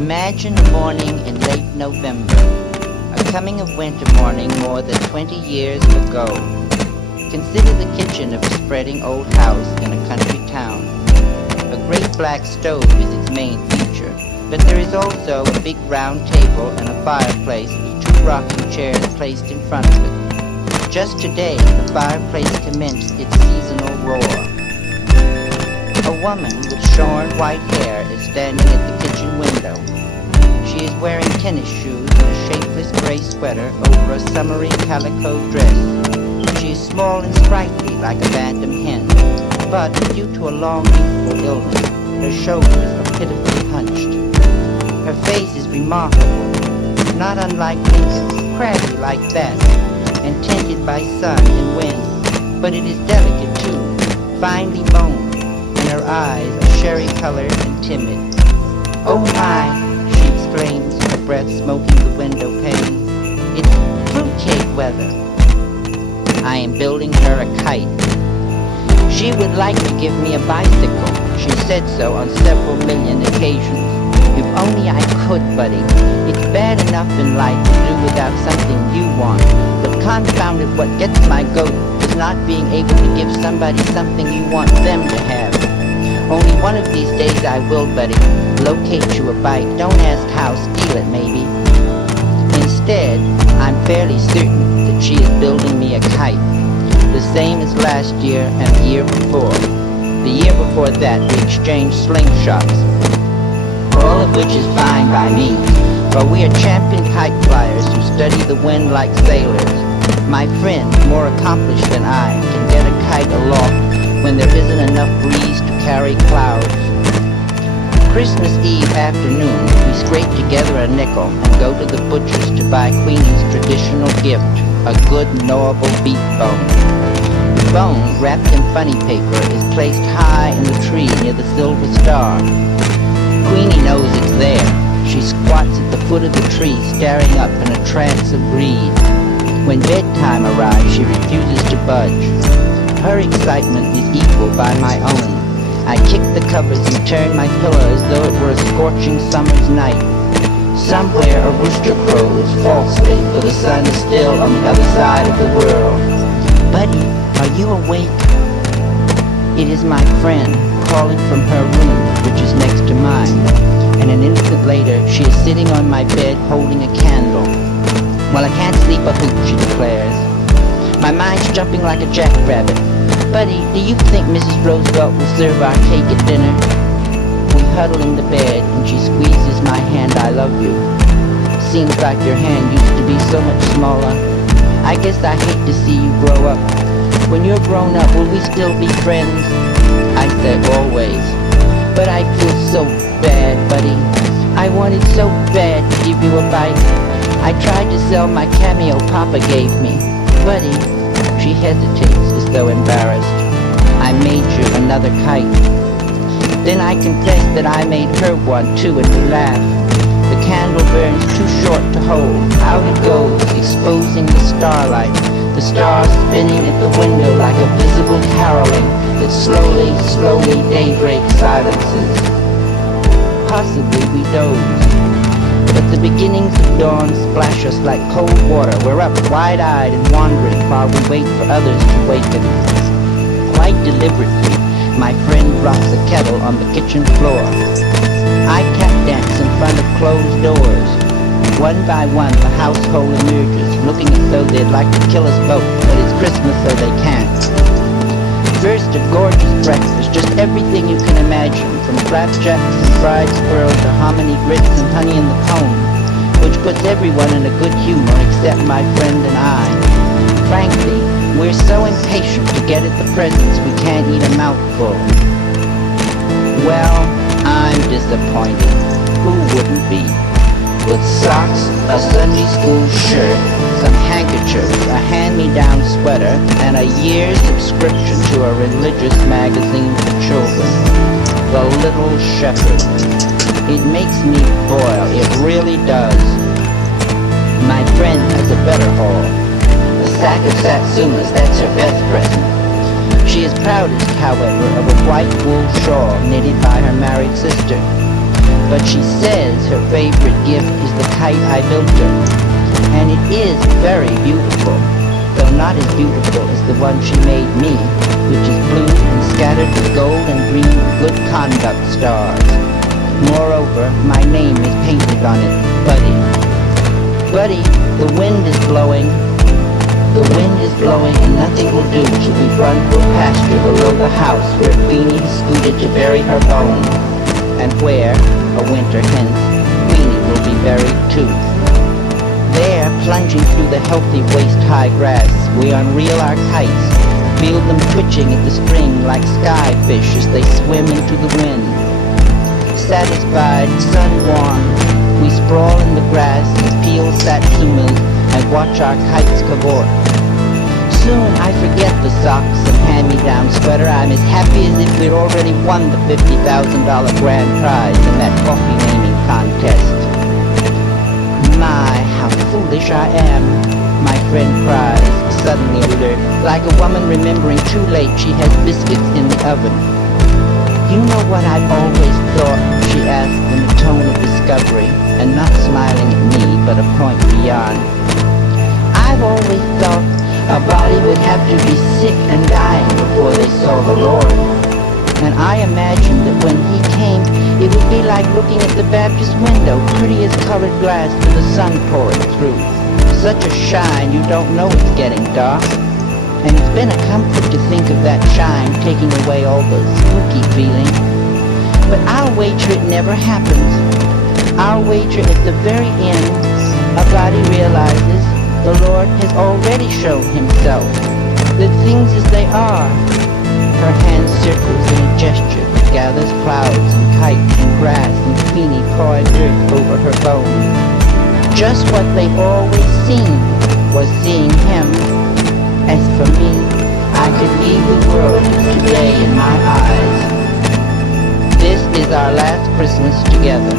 Imagine a morning in late November, a coming of winter morning more than 20 years ago. Consider the kitchen of a spreading old house in a country town. A great black stove is its main feature, but there is also a big round table and a fireplace with two rocking chairs placed in front of it. Just today, the fireplace commenced its seasonal roar. A woman with shorn white hair is standing at the kitchen window. She is wearing tennis shoes and a shapeless gray sweater over a summery calico dress. She is small and sprightly like a bantam hen, but due to a long youthful illness, her shoulders are pitifully hunched. Her face is remarkable, not unlike Lincoln's, craggy like that, and tinted by sun and wind, but it is delicate too, finely boned, and her eyes are sherry-colored and timid. "Oh my," she exclaims, her breath smoking the window pane. "It's fruitcake weather." I am building her a kite. She would like to give me a bicycle. She said so on several million occasions. "If only I could, buddy. It's bad enough in life to do without something you want, but confound it, what gets my goat is not being able to give somebody something you want them to have. Only one of these days I will, buddy, locate you a bike. Don't ask how, steal it maybe." Instead, I'm fairly certain that she is building me a kite, the same as last year and the year before. The year before that, we exchanged slingshots, all of which is fine by me, for we are champion kite flyers who study the wind like sailors. My friend, more accomplished than I, can get a kite aloft when there isn't enough breeze to carry clouds. Christmas Eve afternoon, we scrape together a nickel and go to the butcher's to buy Queenie's traditional gift, a good knowable beef bone. The bone, wrapped in funny paper, is placed high in the tree near the silver star. Queenie knows it's there. She squats at the foot of the tree, staring up in a trance of greed. When bedtime arrives, she refuses to budge. Her excitement is equal by my own. I kick the covers and turn my pillow as though it were a scorching summer's night. Somewhere a rooster crows falsely, for the sun is still on the other side of the world. "Buddy, are you awake?" It is my friend, calling from her room, which is next to mine, and an instant later she is sitting on my bed holding a candle. "Well, I can't sleep a hoot," she declares. "My mind's jumping like a jackrabbit. Buddy, do you think Mrs. Roosevelt will serve our cake at dinner?" We huddle in the bed and she squeezes my hand. "I love you. Seems like your hand used to be so much smaller. I guess I hate to see you grow up. When you're grown up, will we still be friends?" I said, "Always. But I feel so bad, buddy. I wanted so bad to give you a bite. I tried to sell my cameo Papa gave me. Buddy," she hesitates as though embarrassed, "I made you another kite." Then I confess that I made her one too, and we laugh. The candle burns too short to hold. Out it goes, exposing the starlight, the stars spinning at the window like a visible caroling that slowly, slowly daybreak silences. Possibly we doze, but the beginnings of dawn splash us like cold water. We're up wide-eyed and wandering while we wait for others to waken. Quite deliberately, my friend drops a kettle on the kitchen floor. I tap dance in front of closed doors. One by one, the household emerges, looking as though they'd like to kill us both, but it's Christmas so they can't. First, a gorgeous breakfast, just everything you can imagine, from flapjacks and fried squirrel to hominy grits and honey in the comb, which puts everyone in a good humor except my friend and I. Frankly, we're so impatient to get at the presents we can't eat a mouthful. Well, I'm disappointed. Who wouldn't be? With socks, a Sunday school shirt, some handkerchiefs, a hand-me-down sweater, and a year's subscription to a religious magazine for children. The Little Shepherd. It makes me boil, it really does. My friend has a better haul. A sack of satsumas, that's her best present. She is proudest, however, of a white wool shawl knitted by her married sister. but she says her favorite gift is the kite I built her. And it is very beautiful, though not as beautiful as the one she made me, which is blue and scattered with gold and green good conduct stars. Moreover, my name is painted on it, Buddy. Buddy, the wind is blowing. The wind is blowing and nothing will do till we run to a pasture below the house where Queenie scooted to bury her bones, and where, a winter hence, Queenie will be buried too. There, plunging through the healthy waist-high grass, we unreel our kites, feel them twitching at the string like skyfish as they swim into the wind. Satisfied, sun-warmed, we sprawl in the grass and peel satsumas and watch our kites cavort. Soon I forget the socks and hand-me-down sweater. I'm as happy as if we'd already won the $50,000 grand prize in that coffee naming contest. My, how foolish I am, my friend cries, suddenly alert, like a woman remembering too late she has biscuits in the oven. You know what I've always thought, she asked in a tone of discovery, and not smiling at me, but a point beyond. I've always thought a body would have to be sick and dying before they saw the Lord. And I imagined that when he came, it would be like looking at the Baptist window, pretty as colored glass with the sun pouring through. Such a shine you don't know it's getting dark. And it's been a comfort to think of that shine taking away all the spooky feeling. But I'll wager it never happens. I'll wager at the very end, a body realizes the Lord has already shown himself, that things as they are. Her hand circles in a gesture that gathers clouds and kites and grass and Queenie pawing dirt over her bones. Just what they've always seen was seeing him. As for me, I could leave the world today in my eyes. This is our last Christmas together.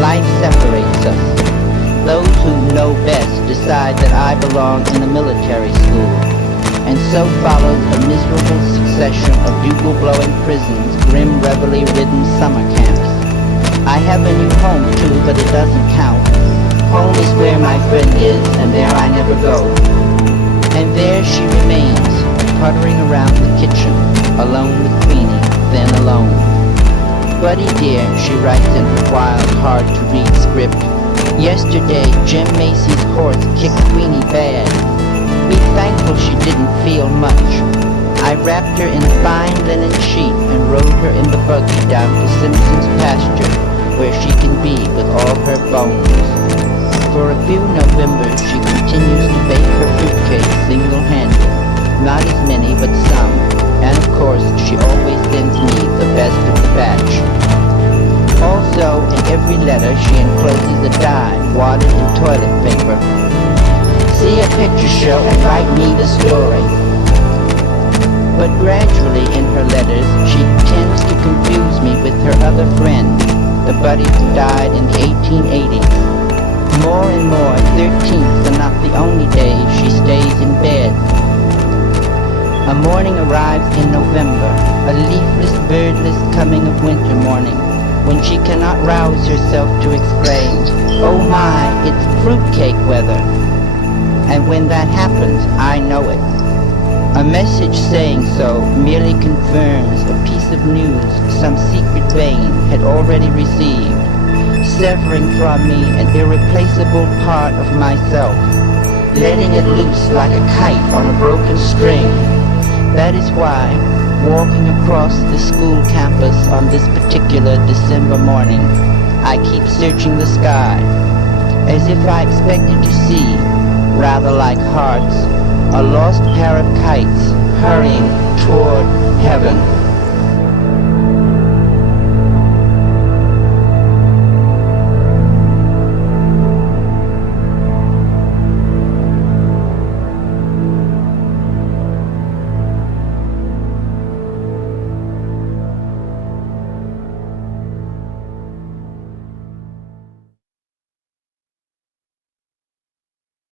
Life separates us. Those who know best decide that I belong in a military school, and so follows a miserable succession of bugle-blowing prisons, grim reveille-ridden summer camps. I have a new home too, but it doesn't count. Home is where my friend is, and there I never go. And there she remains, puttering around the kitchen, alone with Queenie, then alone. Buddy dear, she writes in her wild, hard-to-read script, yesterday, Jim Macy's horse kicked Queenie bad. Be thankful she didn't feel much. I wrapped her in a fine linen sheet and rode her in the buggy down to Simpson's pasture, where she can be with all her bones. For a few Novembers, she continues to bake her fruitcake single-handed. Not as many, but some. And of course, she always sends me the best of the batch. Also, in every letter, she encloses a dime wadded in toilet paper. See a picture show and write me the story. But gradually in her letters, she tends to confuse me with her other friend, the buddy who died in the 1880s. More and more, 13th are not the only days she stays in bed. A morning arrives in November, a leafless, birdless coming of winter morning, when she cannot rouse herself to exclaim, "Oh my, it's fruitcake weather." And when that happens, I know it. A message saying so merely confirms a piece of news some secret vein had already received, severing from me an irreplaceable part of myself, letting it loose like a kite on a broken string. That is why, walking across the school campus on this particular December morning, I keep searching the sky, as if I expected to see, rather like hearts, a lost pair of kites hurrying toward heaven.